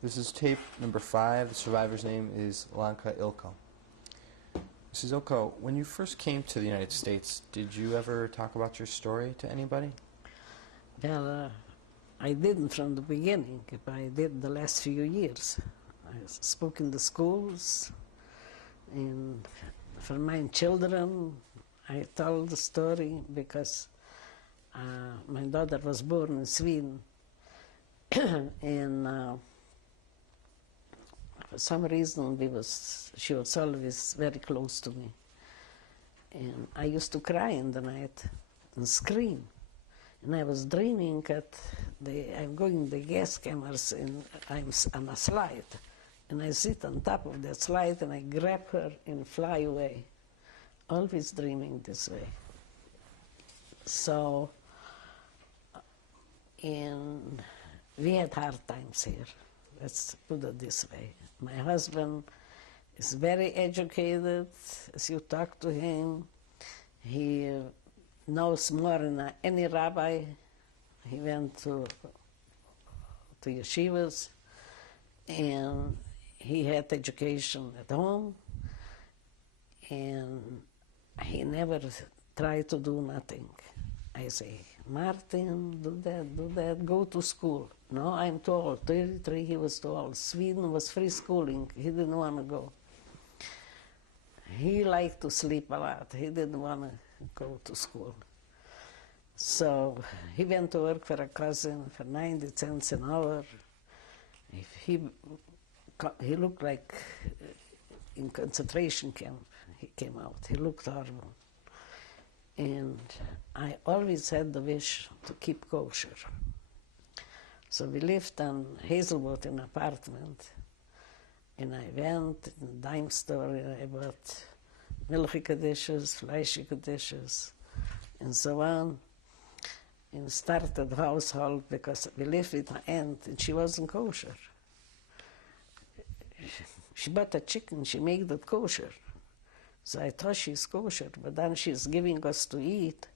This is tape number 5. The survivor's name is Lanka Ilkow. Mrs. Ilkow, when you first came to the United States, did you ever talk about your story to anybody? Well, I didn't from the beginning, but I did the last few years. I spoke in the schools, and for my children, I told the story because my daughter was born in Sweden, and for some reason she was always very close to me. And I used to cry in the night and scream. And I was dreaming that I'm going to the gas cameras and I'm on a slide. And I sit on top of that slide and I grab her and fly away. Always dreaming this way. So, and we had hard times here. Let's put it this way. My husband is very educated. As you talk to him, he knows more than any rabbi. He went to yeshivas, and he had education at home, and he never tried to do nothing. I say, Martin, do that, go to school. No, I'm too old. 33, he was too old. Sweden was free schooling. He didn't want to go. He liked to sleep a lot. He didn't want to go to school. So he went to work for a cousin for 90 cents an hour. He looked like in concentration camp he came out. He looked horrible. And I always had the wish to keep kosher. So we lived on Hazelwood in an apartment, and I went in the dime store and I bought milchige dishes, fleischige dishes, and so on, and started the household because we lived with her aunt and she wasn't kosher. She bought a chicken, she made it kosher. So I thought she's kosher, but then she's giving us to eat.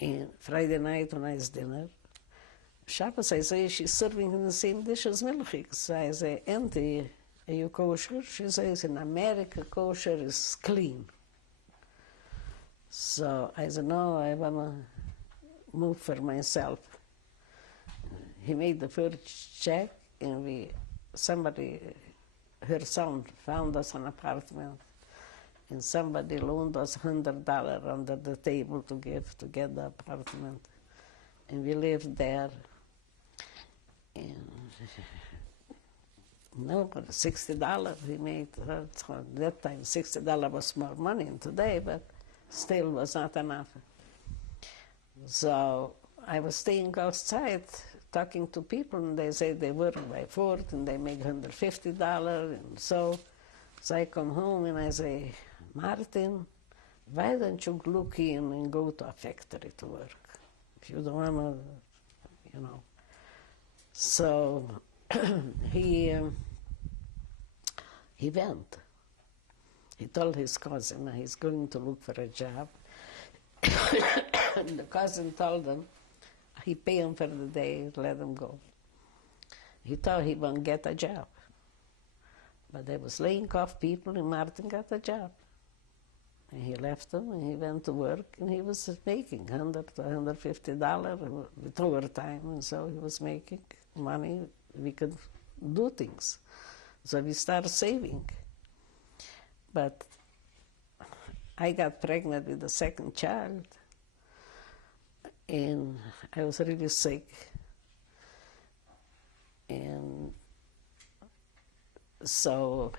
And Friday night when I was dinner, Shabbos, I say, she's serving in the same dish as milchig. So I say, Auntie, are you kosher? She says, in America, kosher is clean. So I said, no, I want to move for myself. He made the first check, and somebody, her son, found us an apartment. And somebody loaned us $100 under the table to get the apartment. And we lived there. And no, but $60 we made. At that time, $60 was more money than today, but still was not enough. So I was staying outside talking to people, and they say they work by Ford and they make $150, and so I come home and I say, Martin, why don't you look in and go to a factory to work? If you don't want to, you know. So he went. He told his cousin he's going to look for a job. And the cousin told him, he paid him for the day, let him go. He thought he wouldn't get a job. But they was laying off people, and Martin got a job. And he left him, and he went to work, and he was making $100 to $150 with overtime, and so he was making money. We could do things. So we started saving. But I got pregnant with the second child, and I was really sick. And so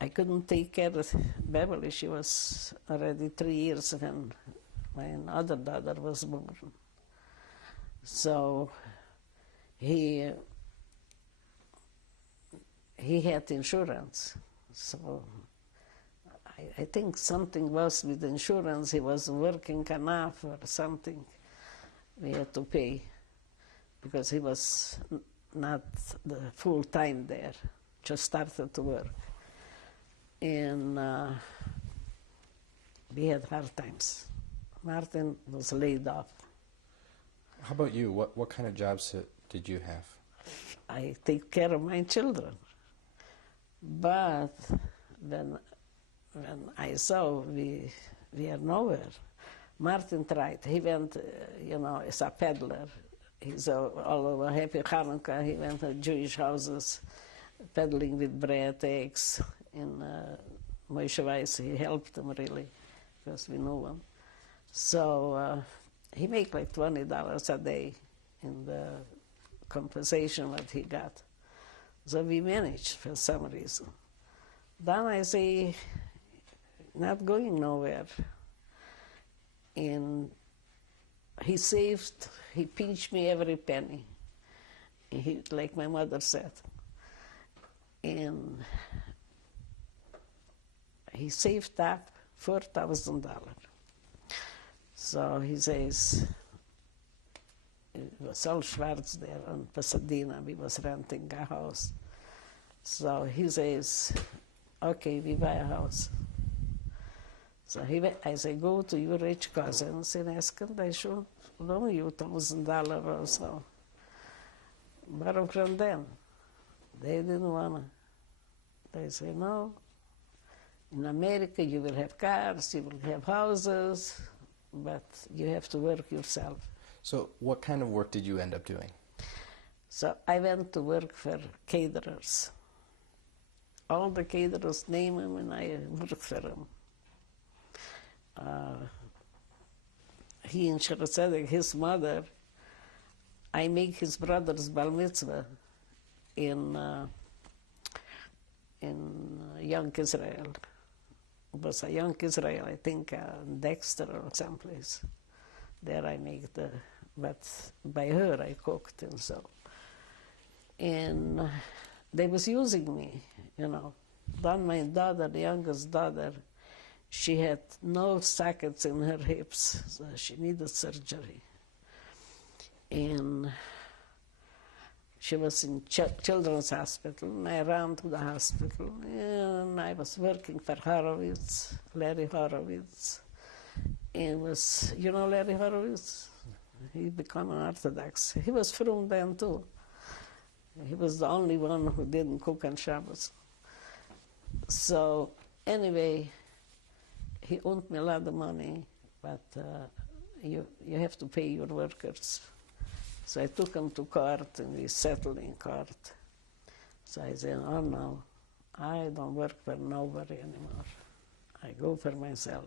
I couldn't take care of Beverly. She was already 3 years when my other daughter was born. So he had insurance. So I think something was with insurance. He was working enough or something. We had to pay because he was not the full time there, just started to work. And we had hard times. Martin was laid off. How about you? What kind of jobs did you have? I take care of my children. But when I saw we are nowhere, Martin tried. He went, as a peddler. He's all over Happy Hanukkah. He went to Jewish houses, peddling with bread, eggs. In Moshe Weiss, he helped them really, because we knew him. So he made like $20 a day in the compensation that he got. So we managed for some reason. Then I say, not going nowhere. And he pinched me every penny, like my mother said. And he saved up $4,000. So he says, it was all Schwarz there in Pasadena. We was renting a house. So he says, okay, we buy a house. So I say, go to your rich cousins and ask them, they should loan you $1,000 or so. Borrow from them. They didn't want to. They say, no, in America you will have cars, you will have houses, but you have to work yourself. So what kind of work did you end up doing? So I went to work for caterers. All the caterers name them and I worked for them. He in Shiratzedek, his mother, I make his brother's bar mitzvah in Young Israel. It was a Young Israel, I think, in Dexter or someplace. There I make but by her I cooked and so. And they was using me, Then my daughter, the youngest daughter, she had no sockets in her hips, so she needed surgery. And she was in Children's Hospital, and I ran to the hospital, and I was working for Horowitz, Larry Horowitz. And was, Larry Horowitz? He became an Orthodox. He was from then too. He was the only one who didn't cook on Shabbos. So anyway, he owed me a lot of money, but you have to pay your workers. So I took him to court, and we settled in court. So I said, oh no, I don't work for nobody anymore. I go for myself.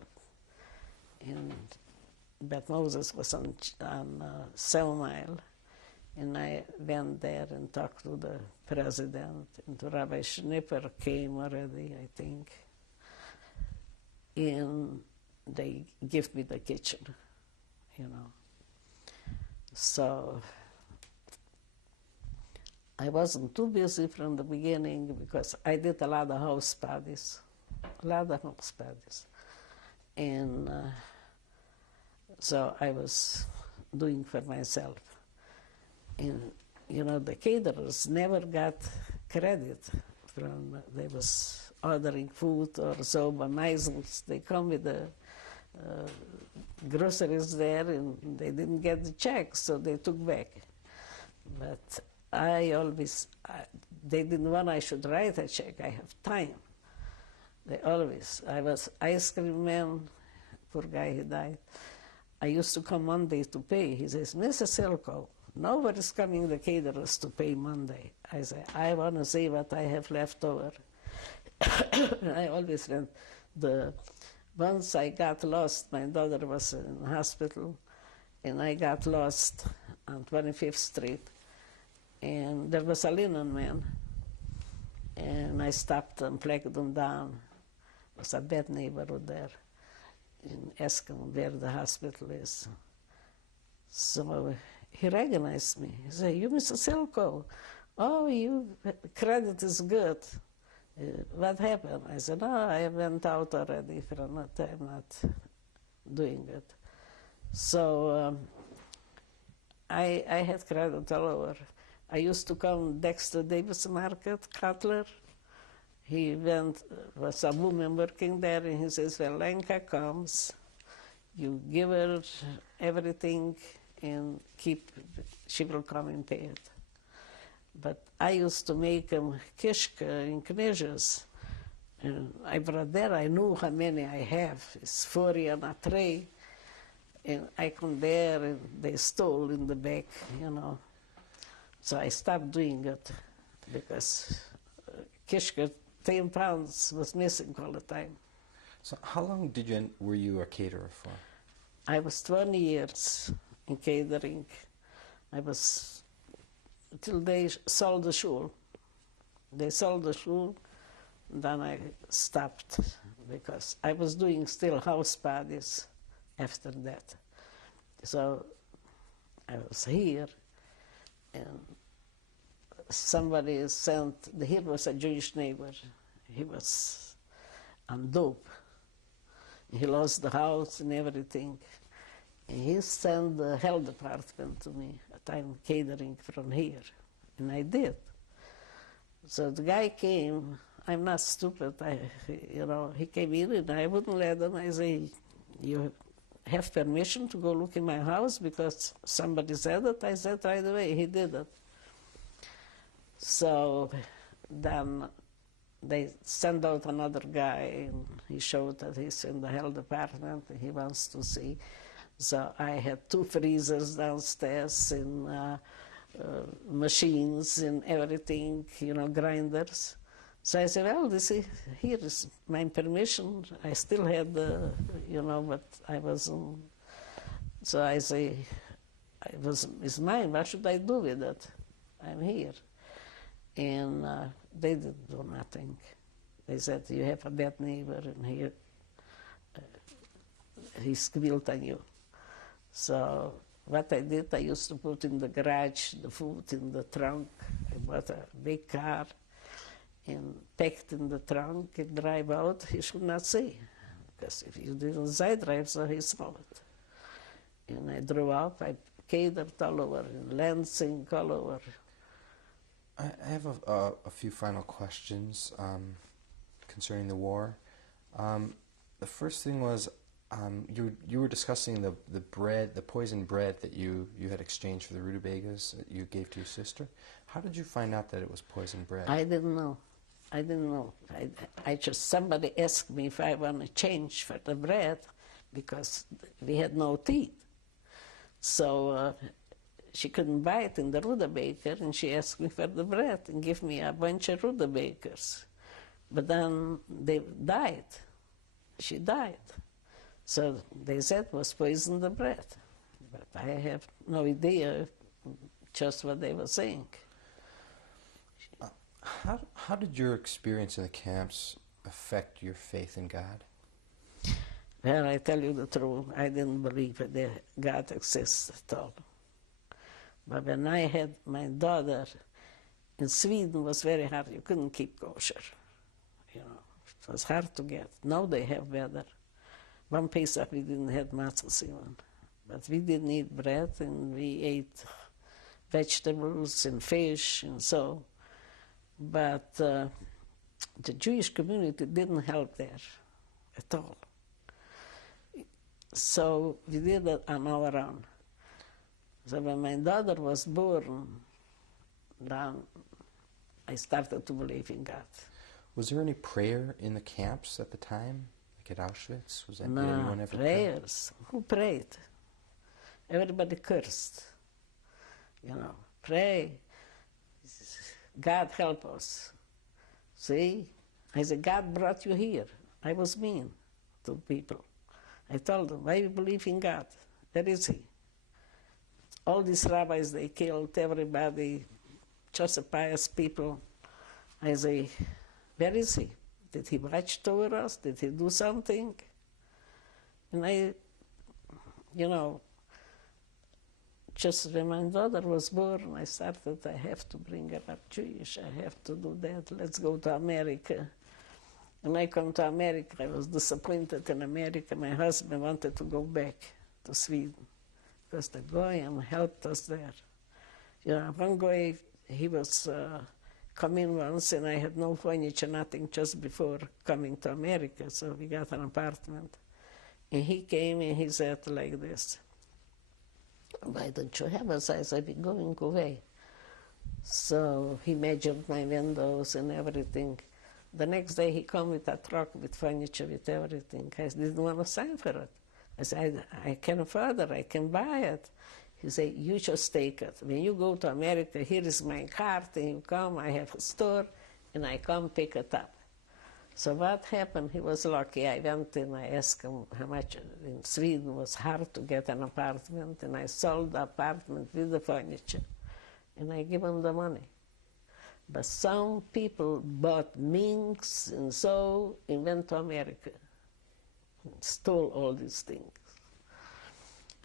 And Beth Moses was on 7 Mile, and I went there and talked to the president, and to Rabbi Schnipper came already, I think. And they give me the kitchen, So I wasn't too busy from the beginning because I did a lot of house parties, And so I was doing for myself. And, the caterers never got credit from, they was ordering food or so, but meisels, they come with the groceries there and they didn't get the check, so they took back. But they didn't want I should write a check, I have time. I was ice cream man, poor guy, he died. I used to come Monday to pay. He says, Mrs. Ilkow, nobody's coming the caterers to pay Monday. I say, I want to see what I have left over. I always went. Once I got lost, my daughter was in the hospital, and I got lost on 25th Street. And there was a linen man, and I stopped and flagged him down. It was a bad neighborhood there, and asked him where the hospital is. So he recognized me. He said, you Mrs. Ilkow? Oh, you, credit is good. What happened? I said, no, I went out already I'm not doing it. So I had credit all over. I used to come Dexter Davis Market, Cutler. He was a woman working there, and he says, when Lanka comes, you give her everything and she will come and pay it. But I used to make them kishka in knishes. And I brought there, I knew how many I have. It's 40 on a tray. And I come there and they stole in the back, you know. So I stopped doing it because kishka, 10 pounds was missing all the time. So how long were you a caterer for? I was 20 years in catering. I was, till they sold the shul. They sold the shul, then I stopped because I was doing still house parties after that. So I was here, and somebody sent, here was a Jewish neighbor. He was on dope. He lost the house and everything. And he sent the health department to me, at I'm catering from here. And I did. So the guy came, I'm not stupid, he came in and I wouldn't let him. I say, you have permission to go look in my house because somebody said it? I said right away, he did it. So then they sent out another guy and he showed that he's in the health department and he wants to see. So I had 2 freezers downstairs and machines and everything, grinders. So I said, well, here is my permission. I still had but I wasn't. So I say, it's mine, what should I do with it? I'm here. And they didn't do nothing. They said, you have a bad neighbor and he squealed on you. So what I did, I used to put in the garage the food in the trunk. I bought a big car and packed in the trunk and drive out. He should not see, because if you didn't side drive, so he saw it. And I drove up, I catered all over, in Lansing, all over. I have a few final questions concerning the war. The first thing was, you were discussing the bread, the poisoned bread that you had exchanged for the rutabagas that you gave to your sister. How did you find out that it was poisoned bread? I didn't know. I just, somebody asked me if I want to change for the bread because we had no teeth. So she couldn't buy it in the rutabaga, and she asked me for the bread and give me a bunch of rutabagas. But then they died. She died. So they said it was poison the bread. But I have no idea just what they were saying. How did your experience in the camps affect your faith in God? Well, I tell you the truth, I didn't believe that God exists at all. But when I had my daughter, in Sweden was very hard. You couldn't keep kosher. It was hard to get. Now they have better. One Pesach we didn't have matzahs even. But we didn't eat bread, and we ate vegetables and fish and so. But the Jewish community didn't help there at all. So we did it on our own. So when my daughter was born, then I started to believe in God. Was there any prayer in the camps at the time, like at Auschwitz? Did No, anyone ever prayers. Who prayed? Everybody cursed. Pray. God help us. See? I said, God brought you here. I was mean to people. I told them, why you believe in God? Where is he? All these rabbis, they killed everybody, just pious people. I say, where is he? Did he watch over us? Did he do something? And I, just when my daughter was born, I started, I have to bring her up Jewish, I have to do that, let's go to America. When I come to America, I was disappointed in America. My husband wanted to go back to Sweden because the Goyim helped us there. One guy, he was coming once, and I had no furniture, nothing, just before coming to America, so we got an apartment. And he came and he said like this, why don't you have us? I said, we're going away. So he measured my windows and everything. The next day he come with a truck with furniture, with everything. I didn't want to sign for it. I said, I can afford it, I can buy it. He said, you just take it. When you go to America, here is my card, and you come, I have a store, and I come pick it up. So what happened, he was lucky. I went and I asked him how much in Sweden was hard to get an apartment, and I sold the apartment with the furniture, and I give him the money. But some people bought minks and so and went to America and stole all these things.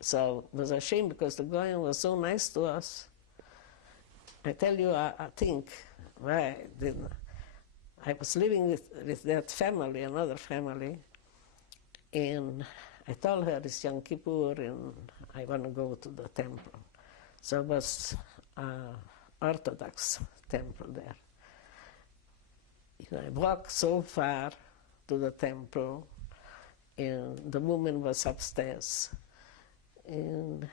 So it was a shame because the guy was so nice to us. I tell you, I think why I didn't. I was living with that family, another family, and I told her it's Yom Kippur and I want to go to the temple. So it was Orthodox temple there. I walked so far to the temple, and the woman was upstairs. And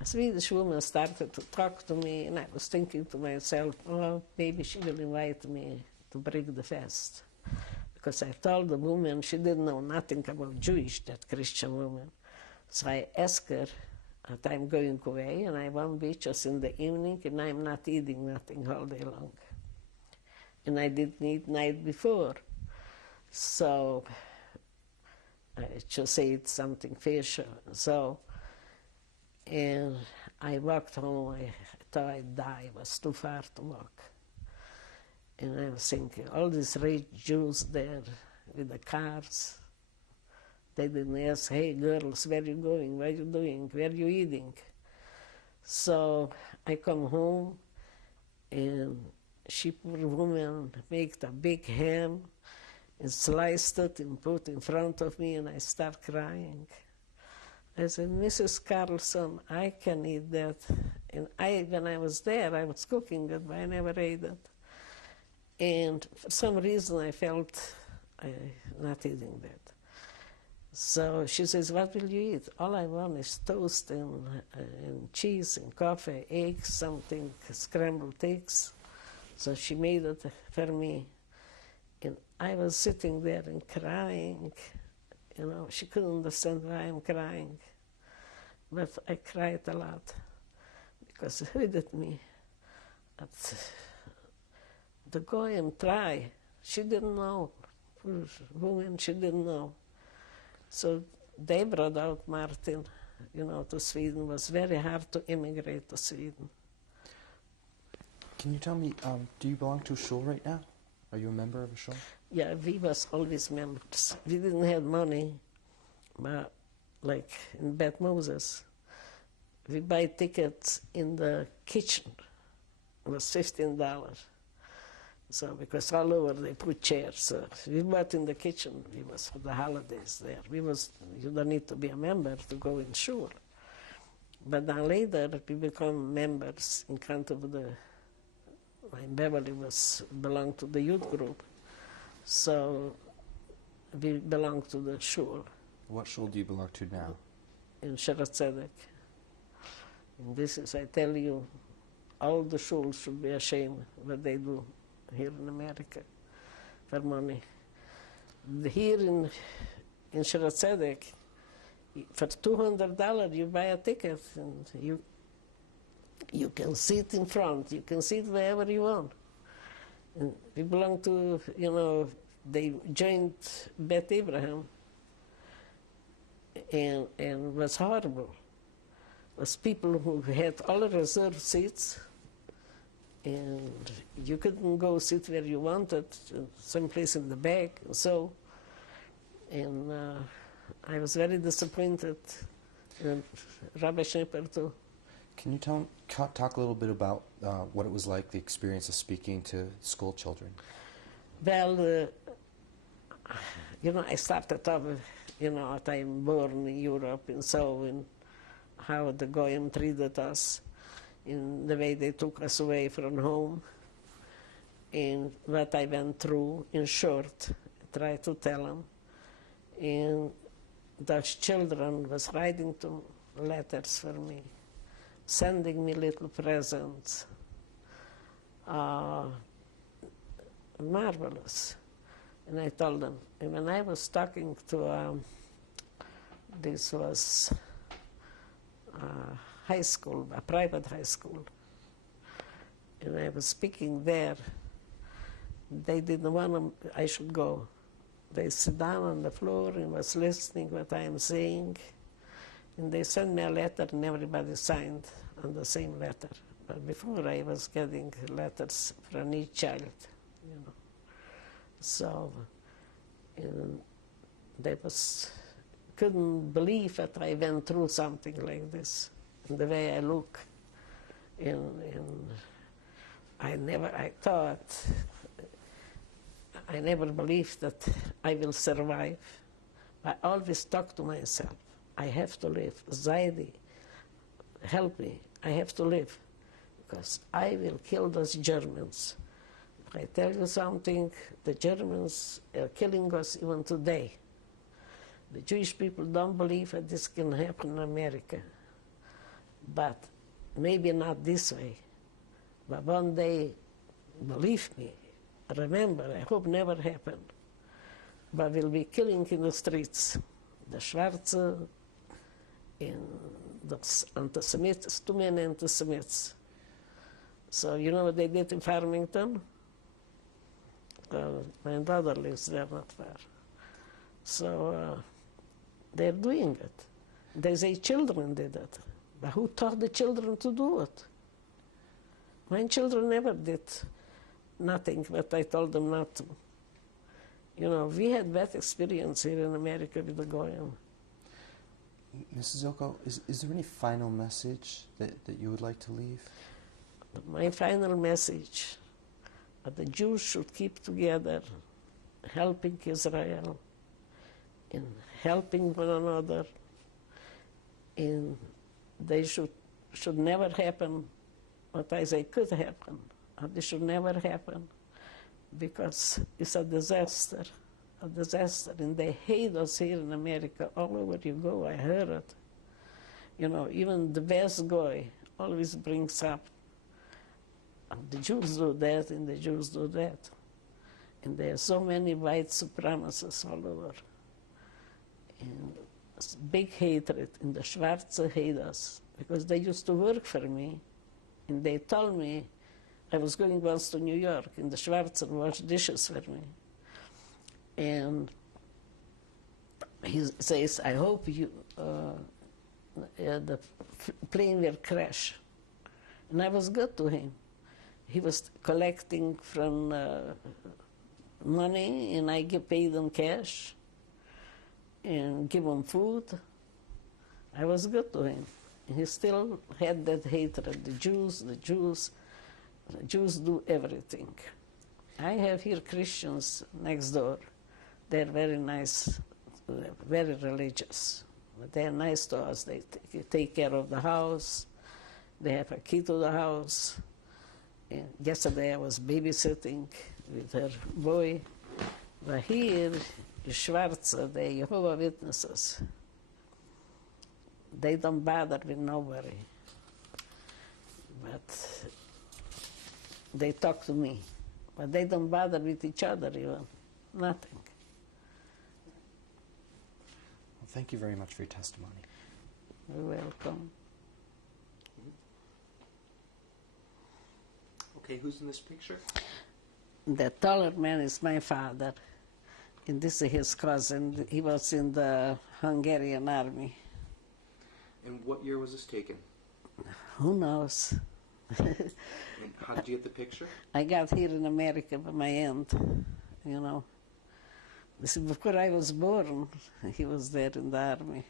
a Swedish woman started to talk to me, and I was thinking to myself, oh, maybe she will invite me to break the fast. Because I told the woman she didn't know nothing about Jewish, that Christian woman. So I asked her that I'm going away, and I won't be just in the evening, and I'm not eating nothing all day long. And I didn't eat night before. So I just ate something fish. So, and I walked home. I thought I'd die. It was too far to walk. And I was thinking, all these rich Jews there with the cars, they didn't ask, hey girls, where are you going? What are you doing? Where are you eating? So I come home, and she, poor woman, made a big ham and sliced it and put in front of me, and I start crying. I said, Mrs. Carlson, I can eat that. And when I was there, I was cooking it, but I never ate it. And for some reason, I felt not eating that. So she says, what will you eat? All I want is toast and cheese and coffee, eggs, something, scrambled eggs. So she made it for me. And I was sitting there and crying. You know, she couldn't understand why I'm crying. But I cried a lot because it hurted me. The Goyim try. She didn't know. Poor woman, she didn't know. So they brought out Martin, you know, to Sweden. It was very hard to immigrate to Sweden. Can you tell me, do you belong to a shul right now? Are you a member of a shul? Yeah, we was always members. We didn't have money, but like in Bet Moses, we buy tickets in the kitchen. It was $15. So because all over they put chairs. So we bought in the kitchen. We was for the holidays there. You don't need to be a member to go in shul. But then later we become members in front of Beverly belonged to the youth group. So we belong to the shul. What shul do you belong to now? In Sharat Tzedek. And this is, I tell you, all the shuls should be ashamed what they do here in America for money. Here in Sharat Tzedek, for $200 you buy a ticket and you can sit in front, you can sit wherever you want. And we belong to, you know, they joined Bet Abraham, and it was horrible. It was people who had all reserved seats, and you couldn't go sit where you wanted, someplace in the back, and so. And I was very disappointed, and Rabbi Shepard too. Can you talk a little bit about what it was like, the experience of speaking to school children? Well, you know, I started off, you know, I'm born in Europe, and so, and how the Goyim treated us, in the way they took us away from home, and what I went through, in short, I tried to tell them. And those children was writing to letters for me, sending me little presents. uh, marvelous. And I told them, and when I was talking to, this was high school, a private high school, and I was speaking there, they didn't want I should go. They sit down on the floor and was listening what I am saying, and they sent me a letter and everybody signed on the same letter. But before I was getting letters from each child, you know. So, and they couldn't believe that I went through something like this, and the way I look. And I thought, I never believed that I will survive. I always talk to myself, I have to live. Zaidi, help me, I have to live, because I will kill those Germans. If I tell you something, the Germans are killing us even today. The Jewish people don't believe that this can happen in America. But maybe not this way. But one day, believe me, remember, I hope never happen, but we'll be killing in the streets. The Schwarze, and the anti-Semites, too many anti-Semites. So you know what they did in Farmington? My brother lives there not far. So they're doing it. They say children did it. But who taught the children to do it? My children never did nothing, but I told them not to. You know, we had bad experience here in America with the Goyim. Mrs. Ilkow, is there any final message that you would like to leave? My final message, that the Jews should keep together, helping Israel, and helping one another, and they should never happen what I say could happen. And this should never happen, because it's a disaster, and they hate us here in America. All over you go, I heard it. You know, even the best guy always brings up, the Jews do that, and the Jews do that. And there are so many white supremacists all over. And it's big hatred, and the Schwarze hate us, because they used to work for me, and they told me, I was going once to New York, and the Schwarze washed dishes for me. And he says, I hope you, the plane will crash. And I was good to him. He was collecting from money, and I paid him cash and give him food. I was good to him. And he still had that hatred. The Jews do everything. I have here Christians next door. They're very nice, very religious. But they're nice to us. They take care of the house. They have a key to the house. And yesterday I was babysitting with her boy. But here, the Schwarze, the Jehovah Witnesses, they don't bother with nobody. But they talk to me. But they don't bother with each other even. Nothing. Well, thank you very much for your testimony. You're welcome. Okay, who's in this picture? The taller man is my father, and this is his cousin. He was in the Hungarian army. And what year was this taken? Who knows? And how did you get the picture? I got here in America by my aunt, you know. This is before I was born, he was there in the army.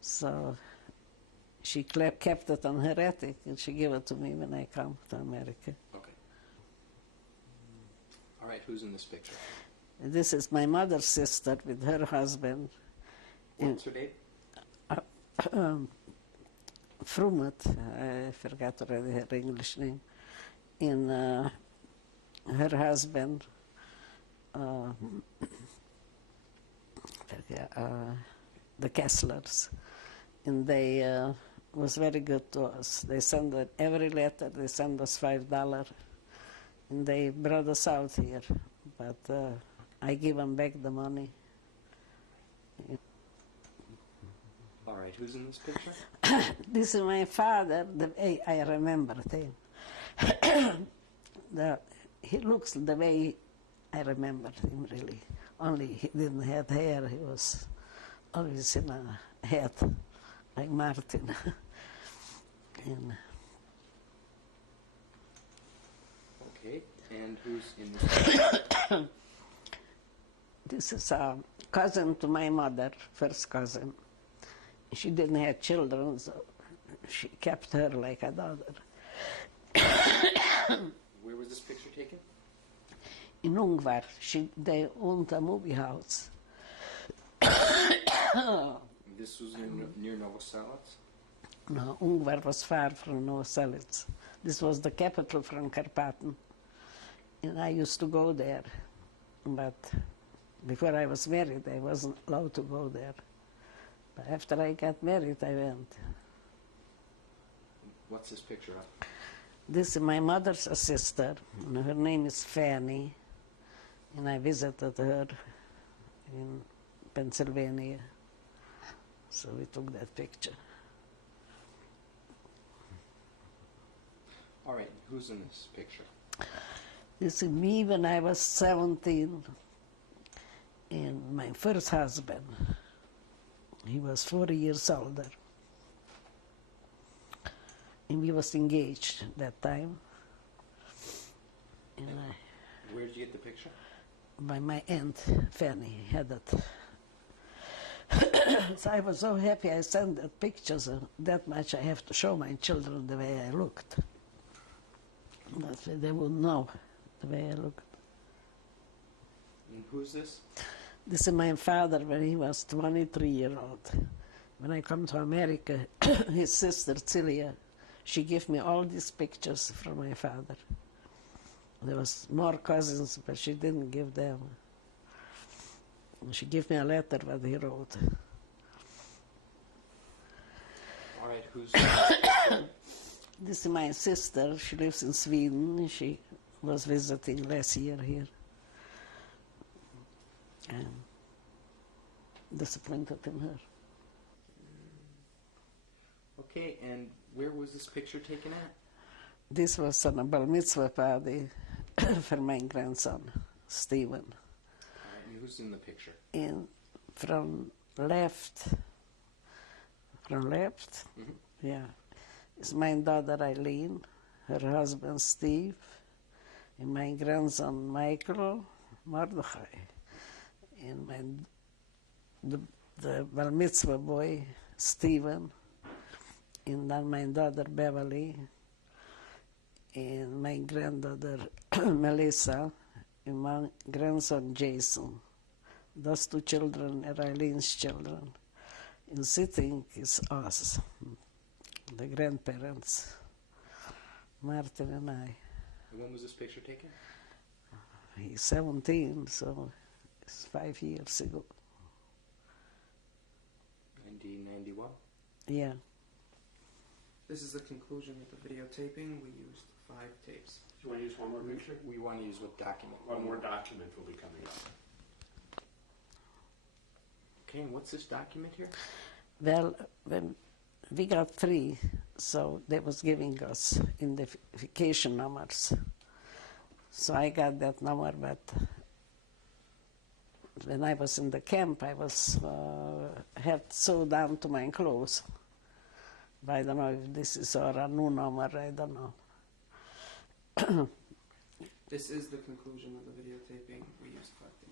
So she kept it on her attic, and she gave it to me when I come to America. Okay. All right, who's in this picture? And this is my mother's sister with her husband. What's her name? Frumet, I forgot already her English name, and her husband, the Kesslers, and they was very good to us. They send it, every letter, they send us $5, and they brought us out here. But I give them back the money. All right, who's in this picture? This is my father. I remember him. He looks the way I remembered him, really. Only he didn't have hair. He was always in a hat, like Martin. And Okay, and who's in this picture? this is a cousin to my mother, first cousin. She didn't have children, so she kept her like a daughter. Where was this picture taken? In Ungvar, they owned a movie house. This was near Novoselac? No, Ungvar was far from Novoselac. This was the capital from Karpaten. And I used to go there. But before I was married, I wasn't allowed to go there. But after I got married, I went. What's this picture of? This is my mother's sister, and her name is Fanny. And I visited her in Pennsylvania. So we took that picture. All right, who's in this picture? This is me when I was 17, and my first husband. He was 40 years older. And we was engaged that time. And Where did you get the picture? by my aunt, Fanny, had it. So I was so happy I sent the pictures, that much I have to show my children the way I looked. That way they would know the way I looked. And who's this? This is my father when he was 23-year-old. When I come to America, his sister Celia, she gave me all these pictures from my father. There was more cousins, but she didn't give them. She gave me a letter what he wrote. All right, who's This is my sister. She lives in Sweden. She was visiting last year here. And disappointed in her. Okay, and where was this picture taken at? This was on a bar mitzvah party for my grandson, Stephen. All right, and who's in the picture? And from left, yeah, is my daughter Eileen, her husband Steve, and my grandson Michael Mordechai, and the bar mitzvah boy Stephen, and then my daughter Beverly, and my granddaughter Melissa, and my grandson Jason. Those two children are Eileen's children. And sitting is us, the grandparents, Martin and I. And when was this picture taken? He's 17, so it's 5 years ago. 1991? Yeah. This is the conclusion of the videotaping. We used 5 tapes. Do you want to use one more picture? We want to use what document? One more document will be coming up. Okay, and what's this document here? Well, when we got 3, so they was giving us identification numbers. So I got that number, but when I was in the camp, I was had sewed down to my clothes. But I don't know if this is or a new number, I don't know. This is the conclusion of the videotaping. We used 5 tapes.